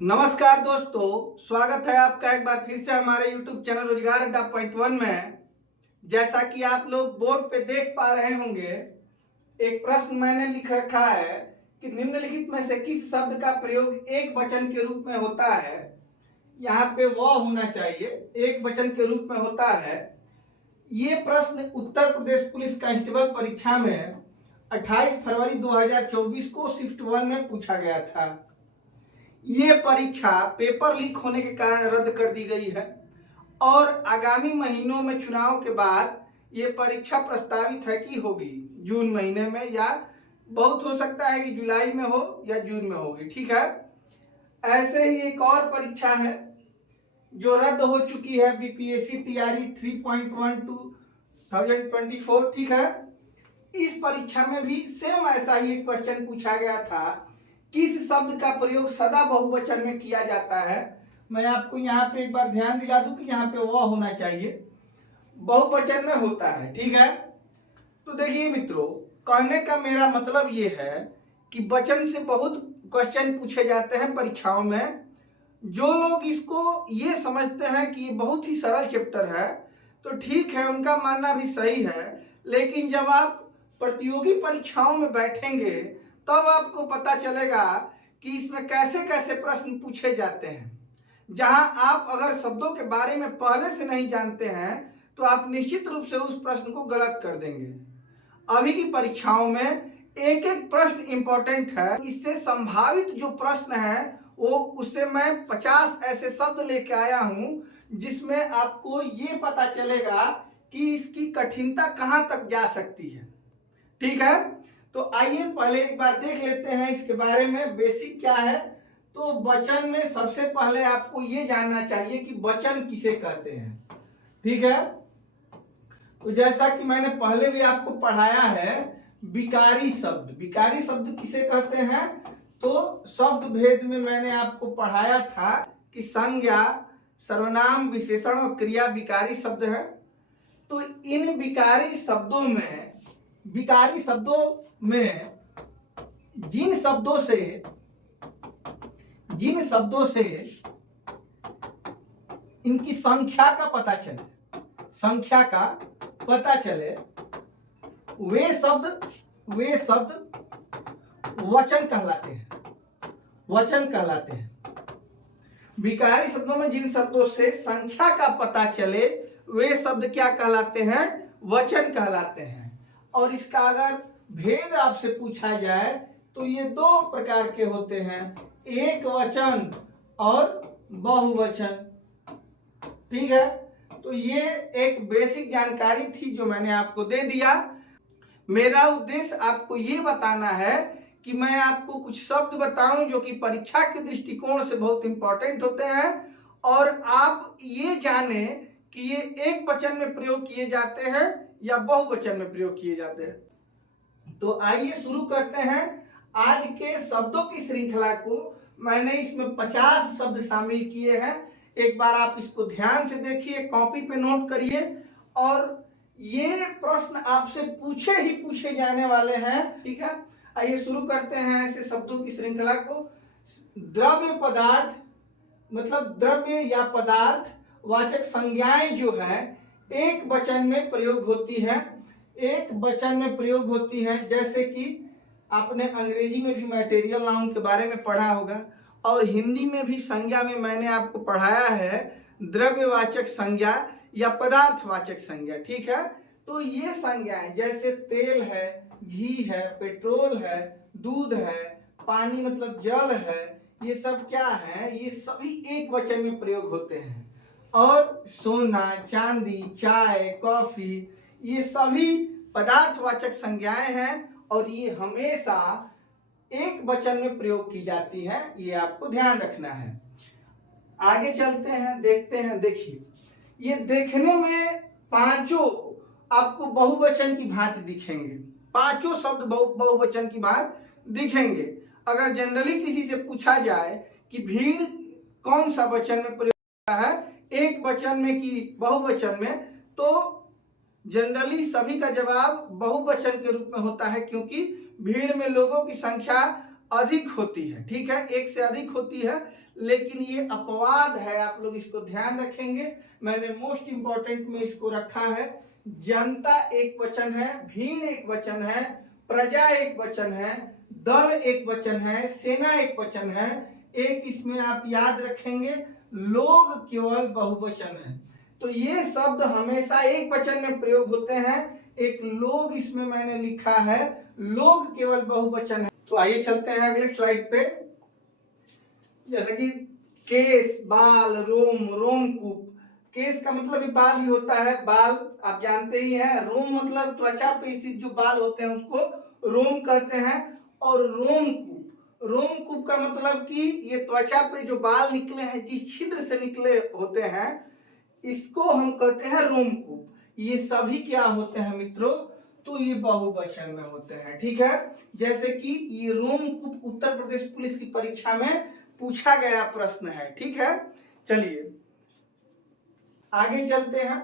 नमस्कार दोस्तों, स्वागत है आपका एक बार फिर से हमारे YouTube चैनल रोजगार अड्डा पॉइंट वन में। जैसा कि आप लोग बोर्ड पे देख पा रहे होंगे, एक प्रश्न मैंने लिख रखा है कि निम्नलिखित में से किस शब्द का प्रयोग एक वचन के रूप में होता है। यहाँ पे वह होना चाहिए, एक वचन के रूप में होता है। ये प्रश्न उत्तर प्रदेश पुलिस कांस्टेबल परीक्षा में 28 फरवरी 2024 को शिफ्ट 1 में पूछा गया था। ये परीक्षा पेपर लीक होने के कारण रद्द कर दी गई है और आगामी महीनों में चुनाव के बाद ये परीक्षा प्रस्तावित है कि होगी जून महीने में, या बहुत हो सकता है कि जुलाई में हो या जून में होगी। ठीक है, ऐसे ही एक और परीक्षा है जो रद्द हो चुकी है, बीपीएससी टीआरई 3.1 2024। ठीक है, इस परीक्षा में भी सेम ऐसा ही एक क्वेश्चन पूछा गया था, किस शब्द का प्रयोग सदा बहुवचन में किया जाता है। मैं आपको यहाँ पे एक बार ध्यान दिला दूं कि यहाँ पे वह होना चाहिए, बहुवचन में होता है। ठीक है, तो देखिए मित्रों, कहने का मेरा मतलब ये है कि वचन से बहुत क्वेश्चन पूछे जाते हैं परीक्षाओं में। जो लोग इसको ये समझते हैं कि ये बहुत ही सरल चैप्टर है तो ठीक है, उनका मानना भी सही है, लेकिन जब आप प्रतियोगी परीक्षाओं में बैठेंगे तब आपको पता चलेगा कि इसमें कैसे कैसे प्रश्न पूछे जाते हैं। जहां आप अगर शब्दों के बारे में पहले से नहीं जानते हैं तो आप निश्चित रूप से उस प्रश्न को गलत कर देंगे। अभी की परीक्षाओं में एक एक प्रश्न इंपॉर्टेंट है। इससे संभावित जो प्रश्न है वो उससे मैं 50 ऐसे शब्द लेके आया हूं जिसमें आपको ये पता चलेगा कि इसकी कठिनता कहां तक जा सकती है। ठीक है, तो आइए पहले एक बार देख लेते हैं इसके बारे में बेसिक क्या है। तो वचन में सबसे पहले आपको ये जानना चाहिए कि वचन किसे कहते हैं। ठीक है, तो जैसा कि मैंने पहले भी आपको पढ़ाया है, विकारी शब्द, विकारी शब्द किसे कहते हैं। तो शब्द भेद में मैंने आपको पढ़ाया था कि संज्ञा, सर्वनाम, विशेषण और क्रिया विकारी शब्द है। तो इन विकारी शब्दों में जिन शब्दों से इनकी संख्या का पता चले वे शब्द वचन कहलाते हैं। विकारी शब्दों में जिन शब्दों से संख्या का पता चले वे शब्द क्या कहलाते हैं, वचन कहलाते हैं। और इसका अगर भेद आपसे पूछा जाए तो ये दो प्रकार के होते हैं, एक वचन और बहुवचन। ठीक है, तो ये एक बेसिक जानकारी थी जो मैंने आपको दे दिया। मेरा उद्देश्य आपको ये बताना है कि मैं आपको कुछ शब्द बताऊं जो कि परीक्षा के दृष्टिकोण से बहुत इंपॉर्टेंट होते हैं और आप ये जाने कि ये एक वचन में प्रयोग किए जाते हैं या बहुवचन में प्रयोग किए जाते हैं। तो आइए शुरू करते हैं आज के शब्दों की श्रृंखला को। मैंने इसमें 50 शब्द शामिल किए हैं। एक बार आप इसको ध्यान से देखिए, कॉपी पे नोट करिए, और ये प्रश्न आपसे पूछे जाने वाले हैं। ठीक है, आइए शुरू करते हैं ऐसे शब्दों की श्रृंखला को। द्रव्य पदार्थ, मतलब द्रव्य या पदार्थ वाचक संज्ञाएं जो है एक वचन में प्रयोग होती है। जैसे कि आपने अंग्रेजी में भी मटेरियल नाउन के बारे में पढ़ा होगा और हिंदी में भी संज्ञा में मैंने आपको पढ़ाया है द्रव्यवाचक संज्ञा या पदार्थवाचक संज्ञा। ठीक है, तो ये संज्ञाएं जैसे तेल है, घी है, पेट्रोल है, दूध है, पानी मतलब जल है, ये सब क्या है, ये सभी एक वचन में प्रयोग होते हैं। और सोना, चांदी, चाय, कॉफी, ये सभी पदार्थवाचक संज्ञाएं हैं और ये हमेशा एक वचन में प्रयोग की जाती है। ये आपको ध्यान रखना है। आगे चलते हैं, देखते हैं। देखिए, ये देखने में पांचों आपको बहुवचन की भांति दिखेंगे। पांचों शब्द बहुवचन की भांति दिखेंगे। अगर जनरली किसी से पूछा जाए कि भीड़ कौन सा वचन में प्रयोग होता है, एक वचन में कि बहुवचन में, तो जनरली सभी का जवाब बहुवचन के रूप में होता है, क्योंकि भीड़ में लोगों की संख्या अधिक होती है। ठीक है, एक से अधिक होती है, लेकिन ये अपवाद है, आप लोग इसको ध्यान रखेंगे। मैंने मोस्ट इंपॉर्टेंट में इसको रखा है। जनता एक वचन है, भीड़ एक वचन है, प्रजा एक वचन है, दल एक वचन है, सेना एक वचन है। एक इसमें आप याद रखेंगे लोग केवल बहुवचन है। तो ये शब्द हमेशा एक वचन में प्रयोग होते हैं। एक लोग इसमें मैंने लिखा है, लोग केवल बहुवचन है। तो आइए चलते हैं अगले स्लाइड पे। जैसे कि केस, बाल, रोम, रोमकूप। केस का मतलब भी बाल ही होता है, बाल आप जानते ही हैं। रोम मतलब त्वचा पे स्थित जो बाल होते हैं उसको रोम कहते हैं। और रोमकूप, रोमकूप का मतलब कि ये त्वचा पे जो बाल निकले हैं, जिस छिद्र से निकले होते हैं, इसको हम कहते हैं रोमकूप। ये सभी क्या होते हैं मित्रों? तो ये बहुवचन में होते हैं। ठीक है, जैसे कि ये रोमकूप उत्तर प्रदेश पुलिस की परीक्षा में पूछा गया प्रश्न है। ठीक है, चलिए आगे चलते हैं।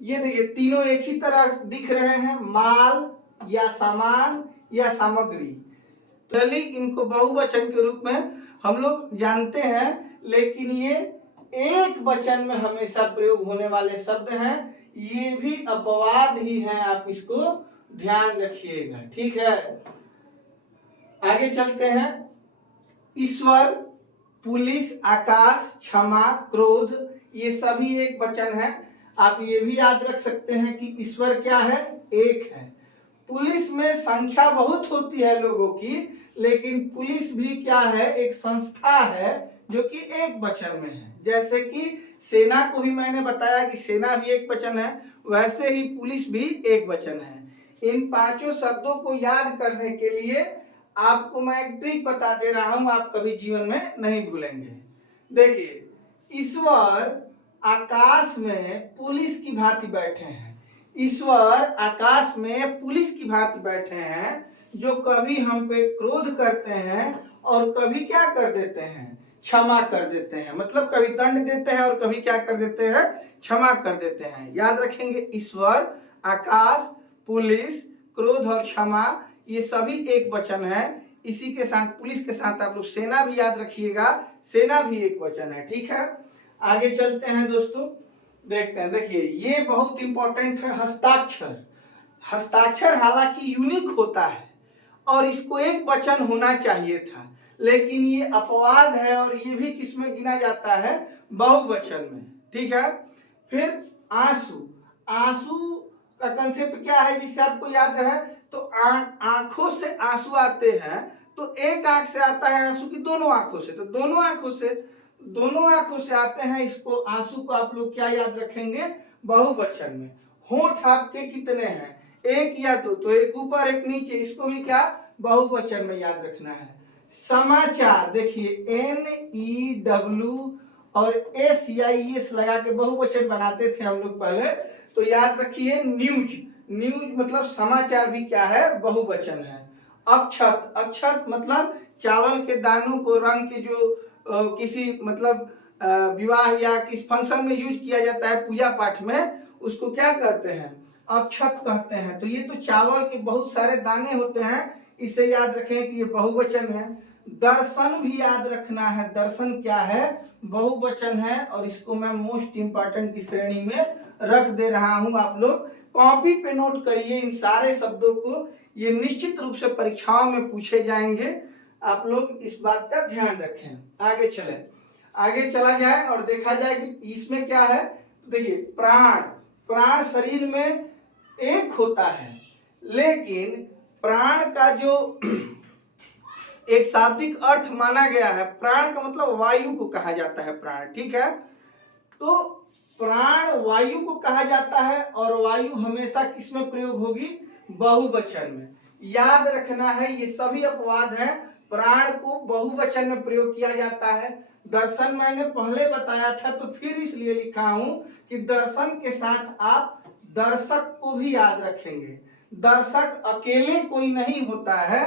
ये देखिए तीनों एक ही तरह दिख रहे हैं, माल या सामान या सामग्री। चलिए इनको बहुवचन के रूप में हम लोग जानते हैं, लेकिन ये एक वचन में हमेशा प्रयोग होने वाले शब्द हैं। ये भी अपवाद ही है, आप इसको ध्यान रखिएगा। ठीक है, आगे चलते हैं। ईश्वर, पुलिस, आकाश, क्षमा, क्रोध, ये सभी एक वचन है। आप ये भी याद रख सकते हैं कि ईश्वर क्या है? एक है। पुलिस में संख्या बहुत होती है लोगों की, लेकिन पुलिस भी क्या है? एक संस्था है जो कि एक वचन में है। जैसे कि सेना को ही मैंने बताया कि सेना भी एक वचन है, वैसे ही पुलिस भी एक वचन है। इन पांचों शब्दों को याद करने के लिए आपको मैं एक ट्रिक बता दे रहा हूं, आप कभी जीवन में नहीं भूलेंगे। देखिए, ईश्वर आकाश में पुलिस की भांति बैठे हैं। ईश्वर आकाश में पुलिस की भांति बैठे हैं, जो कभी हम पे क्रोध करते हैं और कभी क्या कर देते हैं? क्षमा कर देते हैं। मतलब कभी दंड देते हैं और कभी क्या कर देते हैं? क्षमा कर देते हैं। याद रखेंगे, ईश्वर, आकाश, पुलिस, क्रोध और क्षमा, ये सभी एक वचन है। इसी के साथ पुलिस के साथ आप लोग सेना भी याद रखिएगा, सेना भी एक वचन है। ठीक है, आगे चलते हैं दोस्तों, देखते हैं। देखिए ये बहुत इंपॉर्टेंट है, हस्ताक्षर। हस्ताक्षर हालांकि यूनिक होता है और इसको एक वचन होना चाहिए था, लेकिन ये अपवाद है और ये भी किसमें गिना जाता है? बहुवचन में। ठीक है, फिर आंसू। आंसू का कंसेप्ट क्या है जिससे आपको याद रहे? तो आंखों से आंसू आते हैं, तो एक आंख से आता है आंसू की दोनों आंखों से, तो दोनों आंखों से आते हैं। इसको आंसू को आप लोग क्या याद रखेंगे? बहुवचन में। होंठ आपके कितने हैं? एक या दो, तो एक ऊपर एक नीचे, इसको भी क्या? बहुवचन में याद रखना है। समाचार, देखिए NEW और SIES लगा के बहुवचन बनाते थे हम लोग पहले, तो याद रखिए न्यूज। न्यूज मतलब समाचार भी क्या है? बहुवचन है। अक्षत, अक्षत मतलब चावल के दानों को रंग के जो किसी मतलब विवाह या किस फंक्शन में यूज किया जाता है पूजा पाठ में, उसको क्या कहते हैं? अक्षत कहते हैं। तो ये तो चावल के बहुत सारे दाने होते हैं, इसे याद रखें कि ये बहुवचन है। दर्शन भी याद रखना है, दर्शन क्या है? बहुवचन है, और इसको मैं मोस्ट इंपॉर्टेंट की श्रेणी में रख दे रहा हूं। आप लोग कॉपी पे नोट करिए इन सारे शब्दों को, ये निश्चित रूप से परीक्षाओं में पूछे जाएंगे। आप लोग इस बात का ध्यान रखें। आगे चले, आगे चला जाए और देखा जाए कि इसमें क्या है। देखिए प्राण, प्राण शरीर में एक होता है, लेकिन प्राण का जो एक शाब्दिक अर्थ माना गया है, प्राण का मतलब वायु को कहा जाता है प्राण। ठीक है, तो प्राण वायु को कहा जाता है और वायु हमेशा किसमें प्रयोग होगी? बहुवचन में। याद रखना है, ये सभी अपवाद हैं। प्राण को बहुवचन में प्रयोग किया जाता है। दर्शन मैंने पहले बताया था, तो फिर इसलिए लिखा हूं कि दर्शन के साथ आप दर्शक को भी याद रखेंगे। दर्शक अकेले कोई नहीं होता है,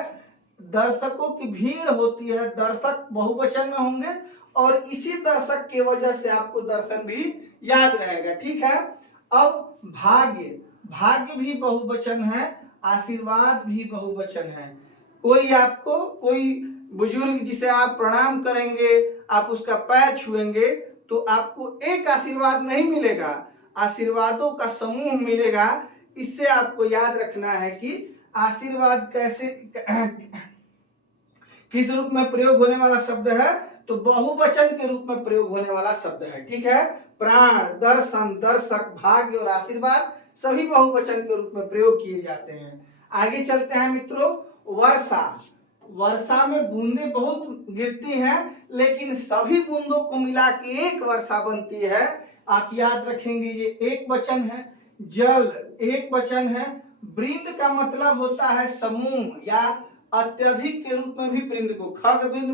दर्शकों की भीड़ होती है, दर्शक बहुवचन में होंगे, और इसी दर्शक के वजह से आपको दर्शन भी याद रहेगा। ठीक है, अब भाग्य, भाग्य भी बहुवचन है, आशीर्वाद भी बहुवचन है। कोई आपको, कोई बुजुर्ग जिसे आप प्रणाम करेंगे, आप उसका पैर छुएंगे तो आपको एक आशीर्वाद नहीं मिलेगा, आशीर्वादों का समूह मिलेगा। इससे आपको याद रखना है कि आशीर्वाद कैसे किस रूप में प्रयोग होने वाला शब्द है, तो बहुवचन के रूप में प्रयोग होने वाला शब्द है। ठीक है, प्राण, दर्शन, दर्शक, भाग्य और आशीर्वाद सभी बहुवचन के रूप में प्रयोग किए जाते हैं। आगे चलते हैं मित्रों, वर्षा। वर्षा में बूंदें बहुत गिरती हैं, लेकिन सभी बूंदों को मिला के एक वर्षा बनती है। आप याद रखेंगे ये एक वचन है, जल एक वचन है, वृंद का मतलब होता है समूह या अत्यधिक के रूप में भी वृंद को, खग वृंद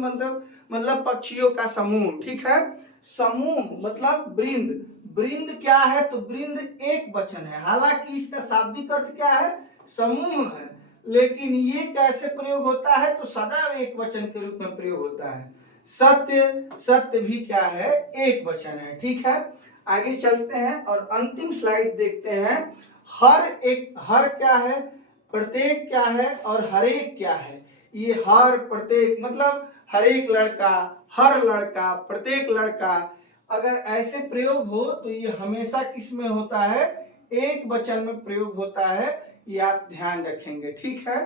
मतलब पक्षियों का समूह। ठीक है, समूह मतलब वृंद, वृंद क्या है, तो वृंद एक वचन है, हालांकि इसका शाब्दिक अर्थ क्या है, समूह है, लेकिन ये कैसे प्रयोग होता है, तो सदैव एक वचन के रूप में प्रयोग होता है। सत्य, सत्य भी क्या है, एक वचन है। ठीक है, आगे चलते हैं और अंतिम स्लाइड देखते हैं। हर क्या है, प्रत्येक क्या है और हर एक क्या है। ये हर प्रत्येक मतलब हर एक लड़का, हर लड़का, प्रत्येक लड़का, अगर ऐसे प्रयोग हो तो ये हमेशा किस में होता है, एक वचन में प्रयोग होता है। ये आप ध्यान रखेंगे। ठीक है।